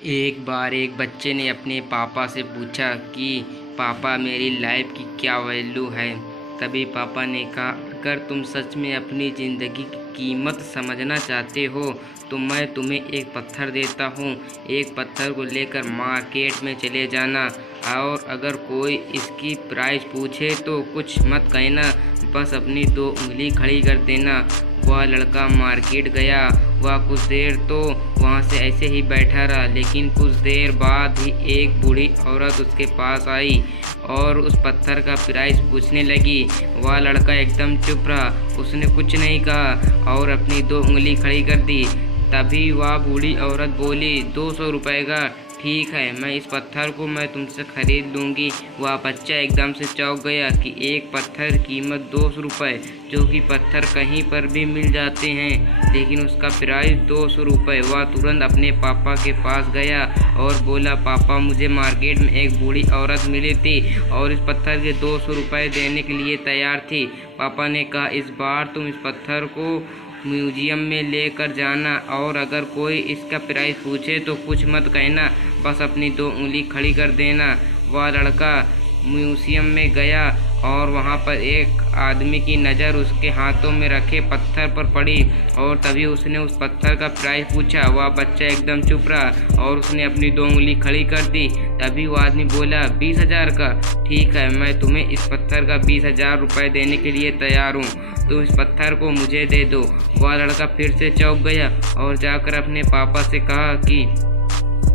एक बार एक बच्चे ने अपने पापा से पूछा कि पापा मेरी लाइफ की क्या वैल्यू है। तभी पापा ने कहा, अगर तुम सच में अपनी ज़िंदगी की कीमत समझना चाहते हो तो मैं तुम्हें एक पत्थर देता हूँ। एक पत्थर को लेकर मार्केट में चले जाना और अगर कोई इसकी प्राइस पूछे तो कुछ मत कहना, बस अपनी दो उंगली खड़ी कर देना। वह लड़का मार्केट गया। वह कुछ देर तो वहाँ से ऐसे ही बैठा रहा, लेकिन कुछ देर बाद ही एक बूढ़ी औरत उसके पास आई और उस पत्थर का प्राइस पूछने लगी। वह लड़का एकदम चुप रहा, उसने कुछ नहीं कहा और अपनी दो उंगली खड़ी कर दी। तभी वह बूढ़ी औरत बोली, 200 रुपये का। ठीक है, मैं इस पत्थर को मैं तुमसे ख़रीद लूँगी। वह बच्चा एकदम से चौंक गया कि एक पत्थर कीमत 200 रुपये, जो कि पत्थर कहीं पर भी मिल जाते हैं, लेकिन उसका प्राइस 200 रुपये। वह तुरंत अपने पापा के पास गया और बोला, पापा मुझे मार्केट में एक बूढ़ी औरत मिली थी और इस पत्थर के 200 रुपये देने के लिए तैयार थी। पापा ने कहा, इस बार तुम इस पत्थर को म्यूजियम में लेकर जाना और अगर कोई इसका प्राइस पूछे तो कुछ मत कहना, बस अपनी दो उंगली खड़ी कर देना। वह लड़का म्यूजियम में गया और वहाँ पर एक आदमी की नज़र उसके हाथों में रखे पत्थर पर पड़ी और तभी उसने उस पत्थर का प्राइस पूछा। वह बच्चा एकदम चुप रहा और उसने अपनी दो उंगली खड़ी कर दी। तभी वह आदमी बोला, 20,000 का। ठीक है, मैं तुम्हें इस पत्थर का 20,000 रुपये देने के लिए तैयार हूँ, तुम इस पत्थर को मुझे दे दो। वह लड़का फिर से चौंक गया और जाकर अपने पापा से कहा कि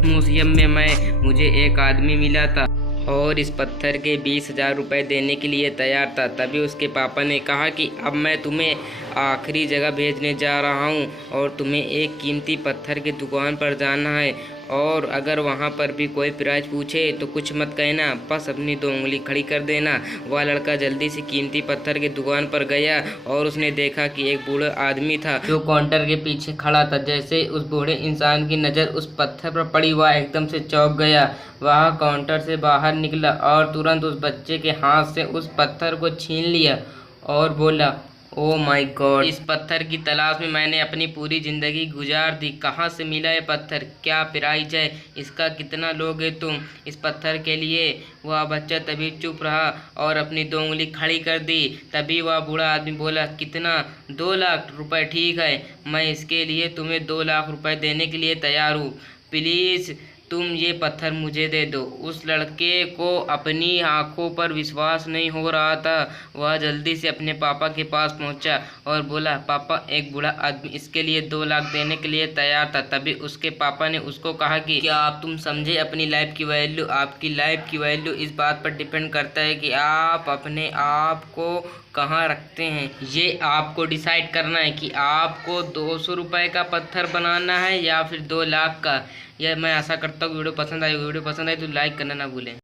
म्यूजियम में मुझे एक आदमी मिला था और इस पत्थर के 20,000 रुपये देने के लिए तैयार था। तभी उसके पापा ने कहा कि अब मैं तुम्हें आखिरी जगह भेजने जा रहा हूँ और तुम्हें एक कीमती पत्थर की दुकान पर जाना है और अगर वहाँ पर भी कोई प्राइस पूछे तो कुछ मत कहना, बस अपनी दो उंगली खड़ी कर देना। वह लड़का जल्दी से कीमती पत्थर की दुकान पर गया और उसने देखा कि एक बूढ़ा आदमी था जो काउंटर के पीछे खड़ा था। जैसे उस बूढ़े इंसान की नज़र उस पत्थर पर पड़ी, वह एकदम से चौंक गया। वह काउंटर से बाहर निकला और तुरंत उस बच्चे के हाथ से उस पत्थर को छीन लिया और बोला, ओ माय गॉड, इस पत्थर की तलाश में मैंने अपनी पूरी ज़िंदगी गुजार दी। कहाँ से मिला ये पत्थर, क्या प्राइस है इसका, कितना लोगे तुम इस पत्थर के लिए। वह बच्चा तभी चुप रहा और अपनी दो उंगली खड़ी कर दी। तभी वह बूढ़ा आदमी बोला, कितना, 2 लाख रुपए। ठीक है, मैं इसके लिए तुम्हें 2 लाख रुपए देने के लिए तैयार हूँ, प्लीज़ तुम ये पत्थर मुझे दे दो। उस लड़के को अपनी आंखों पर विश्वास नहीं हो रहा था। वह जल्दी से अपने पापा के पास पहुंचा और बोला, पापा एक बूढ़ा आदमी इसके लिए 2 लाख देने के लिए तैयार था। तभी उसके पापा ने उसको कहा कि क्या आप तुम समझे अपनी लाइफ की वैल्यू। आपकी लाइफ की वैल्यू इस बात पर डिपेंड करता है कि आप अपने आप को कहाँ रखते हैं। ये आपको डिसाइड करना है कि आपको 200 रुपये का पत्थर बनाना है या फिर 2 लाख का। यह मैं आशा करता हूँ वीडियो पसंद आई तो लाइक करना ना भूलें।